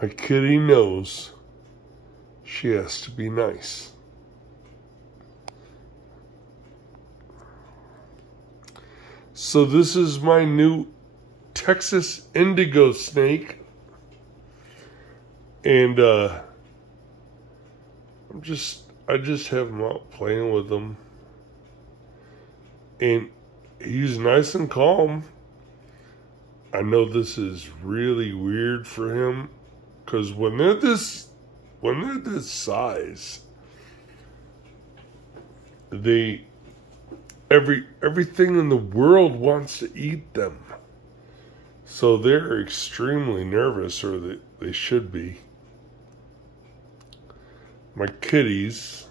My kitty knows she has to be nice. So this is my new Texas Indigo Snake. And I just have him out playing with him. And he's nice and calm. I know this is really weird for him, because when they're this size, everything in the world wants to eat them. So they're extremely nervous, or they should be. My kitties,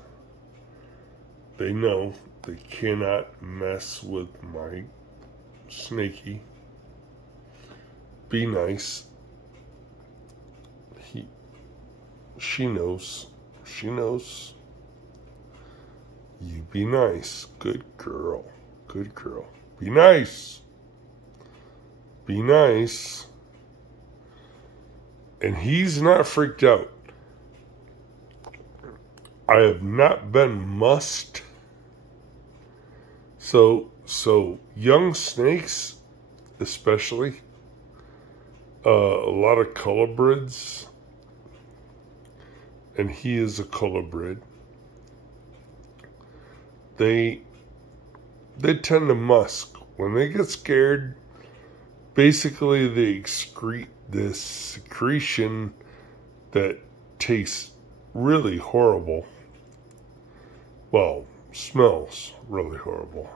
they know they cannot mess with my Snakey. Be nice. She knows. She knows. You be nice. Good girl. Good girl. Be nice. Be nice. And he's not freaked out. I have not been mussed. So young snakes, especially, a lot of colobrids, and he is a colobrid. They tend to musk. When they get scared, basically they excrete this secretion that tastes really horrible. Well, smells really horrible.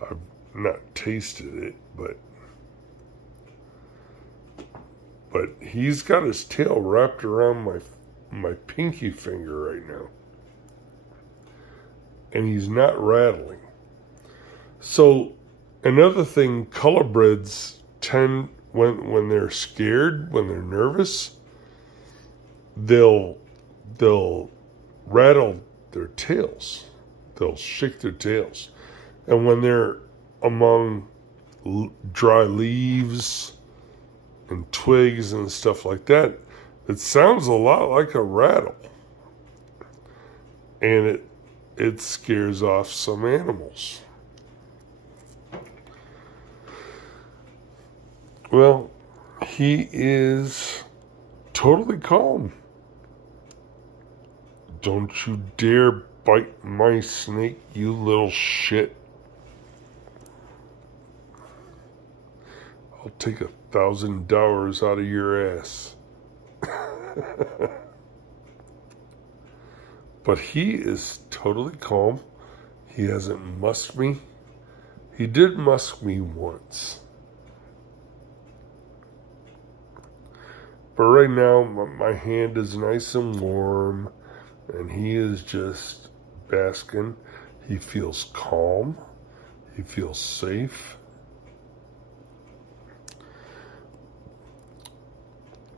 I've not tasted it, but he's got his tail wrapped around my pinky finger right now. And he's not rattling. So another thing, colobrids tend, when they're scared, when they're nervous, they'll rattle their tails. They'll shake their tails. And when they're among dry leaves and twigs and stuff like that, it sounds a lot like a rattle. And it scares off some animals. Well, he is totally calm. Don't you dare bite my snake, you little shit. I'll take $1,000 out of your ass. But he is totally calm. He hasn't musked me. He did musk me once. But right now, my hand is nice and warm, and he is just basking. He feels calm. He feels safe.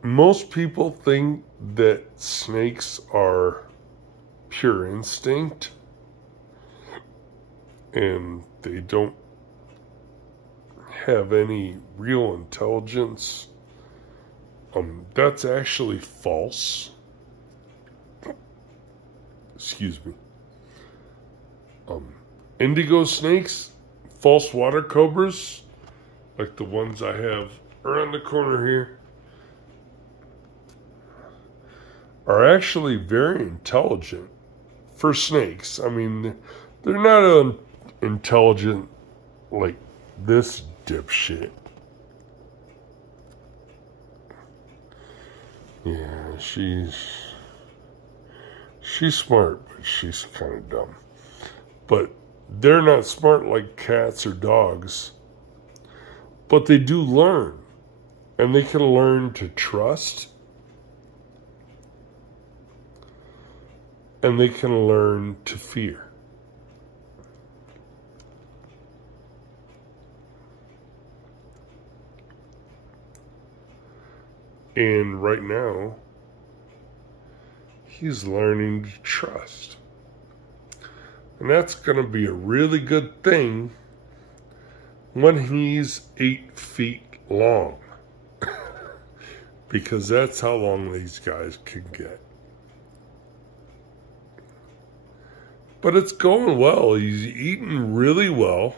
Most people think that snakes are pure instinct, and they don't have any real intelligence. That's actually false. Excuse me. Indigo snakes, false water cobras, like the ones I have around the corner here, are actually very intelligent for snakes. I mean, they're not intelligent like this dipshit. Yeah, she's smart, but she's kind of dumb. But they're not smart like cats or dogs. But they do learn. And they can learn to trust. And they can learn to fear. And right now, he's learning to trust. And that's going to be a really good thing when he's 8 feet long. because that's how long these guys can get. But it's going well. He's eating really well.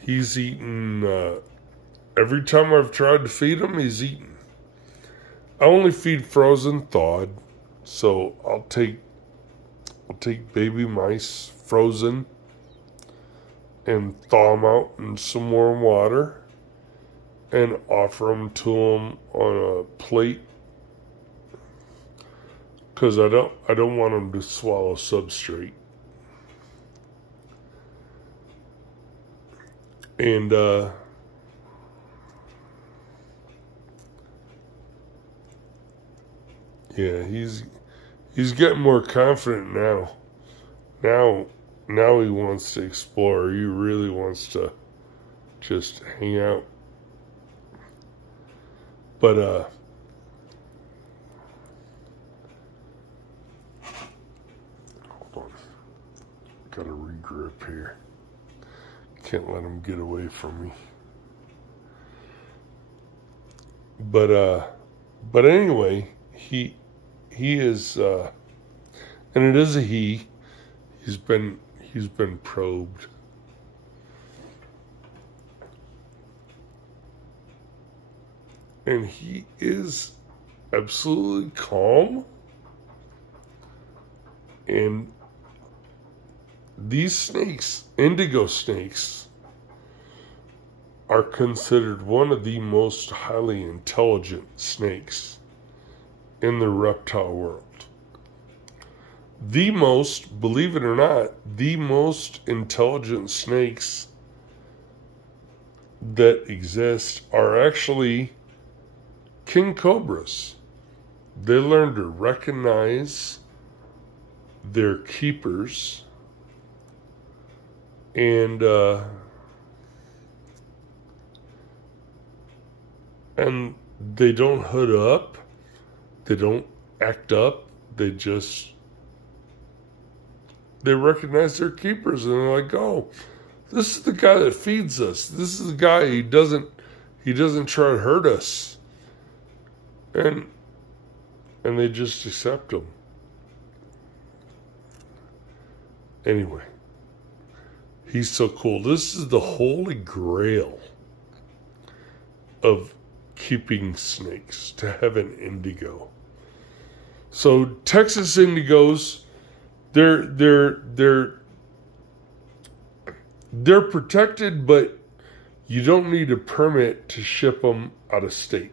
He's eaten, every time I've tried to feed him, he's eaten. I only feed frozen thawed. So I'll take baby mice frozen and thaw them out in some warm water and offer them to him on a plate, because I don't want them to swallow substrate. And yeah, he's getting more confident now. Now he wants to explore. He really wants to just hang out. But hold on. Gotta regrip here. Can't let him get away from me. But anyway, he is, and it is a he. He's been probed. And he is absolutely calm. And these snakes, indigo snakes, are considered one of the most highly intelligent snakes in the reptile world. The most, believe it or not, the most intelligent snakes that exist are actually king cobras. They learn to recognize their keepers, and they don't hood up, they don't act up, they recognize their keepers, and they're like, oh, this is the guy that feeds us. This is the guy, he doesn't try to hurt us. And they just accept him. Anyway, he's so cool. This is the holy grail of keeping snakes, to have an indigo. So Texas indigos, they're protected, but you don't need a permit to ship them out of state.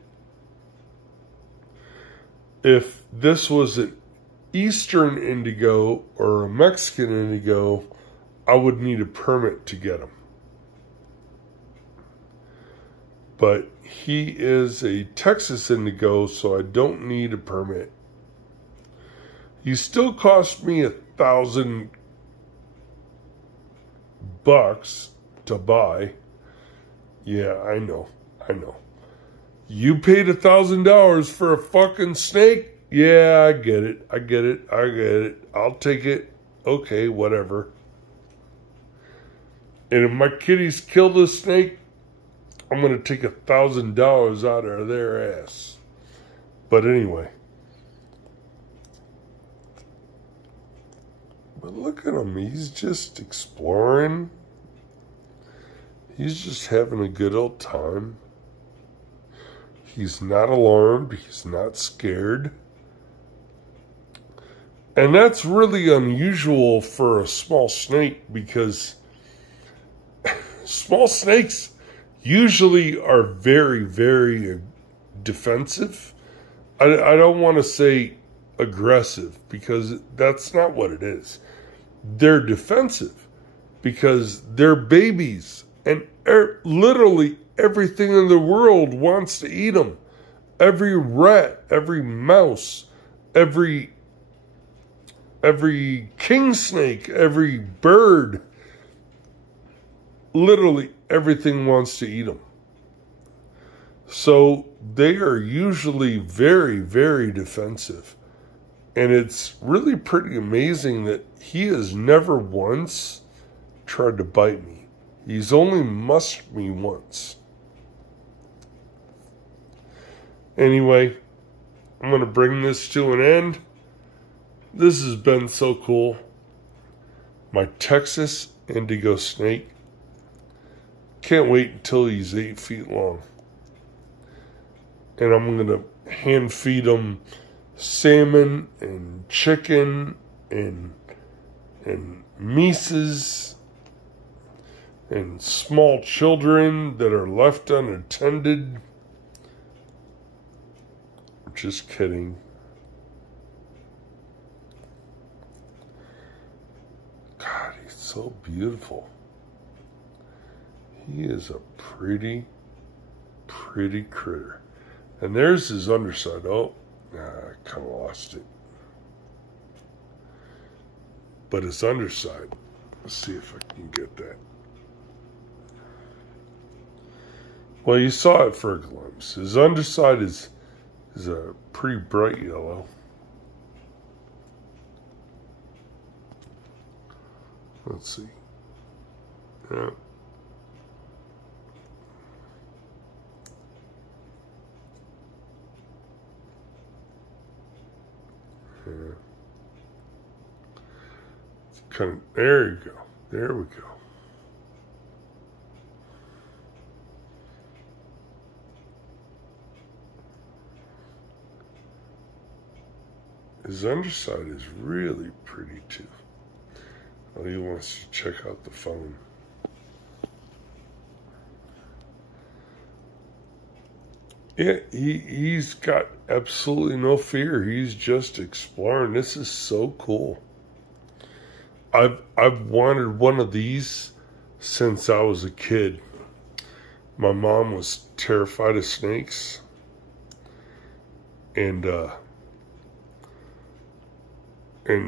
If this was an Eastern indigo or a Mexican indigo, I would need a permit to get them. But he is a Texas indigo, so I don't need a permit. He still cost me $1,000 to buy. Yeah, I know. You paid $1,000 for a fucking snake? Yeah, I get it. I'll take it. Okay, whatever. And if my kitties kill this snake, I'm going to take $1,000 out of their ass. But anyway. But look at him. He's just exploring. He's just having a good old time. He's not alarmed. He's not scared. And that's really unusual for a small snake, because small snakes usually are very, very defensive. I don't want to say aggressive, because that's not what it is. They're defensive because they're babies, and literally everything in the world wants to eat them. Every rat, every mouse, every king snake, every bird, literally everything wants to eat them. So they are usually very, very defensive. And it's really pretty amazing that he has never once tried to bite me. He's only musked me once. Anyway, I'm going to bring this to an end. This has been so cool. My Texas Indigo Snake. Can't wait until he's 8 feet long. And I'm going to hand feed him salmon and chicken and mises and small children that are left unattended. Just kidding. God, he's so beautiful. He is a pretty critter. And there's his underside. Oh, I kind of lost it. But his underside, let's see if I can get that. Well, you saw it for a glimpse. His underside is a pretty bright yellow. Let's see. Yeah. It's kind of, there you go. There we go. His underside is really pretty too. Oh, he wants to check out the phone. Yeah, he's got absolutely no fear. He's just exploring. This is so cool. I've wanted one of these since I was a kid. My mom was terrified of snakes. And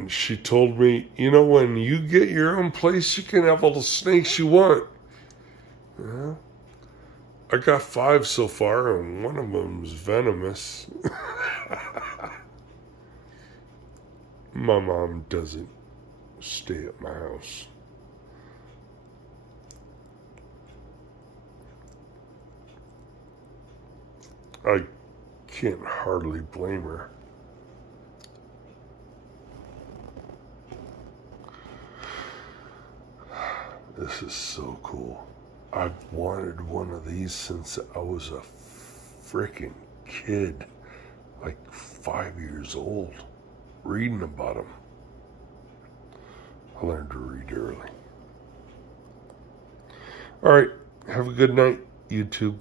she told me, you know, when you get your own place, you can have all the snakes you want. Yeah. I got 5 so far, and one of them's venomous. My mom doesn't stay at my house. I can't hardly blame her. This is so cool. I've wanted one of these since I was a freaking kid, like 5 years old, reading about them. I learned to read early. All right, have a good night, YouTube.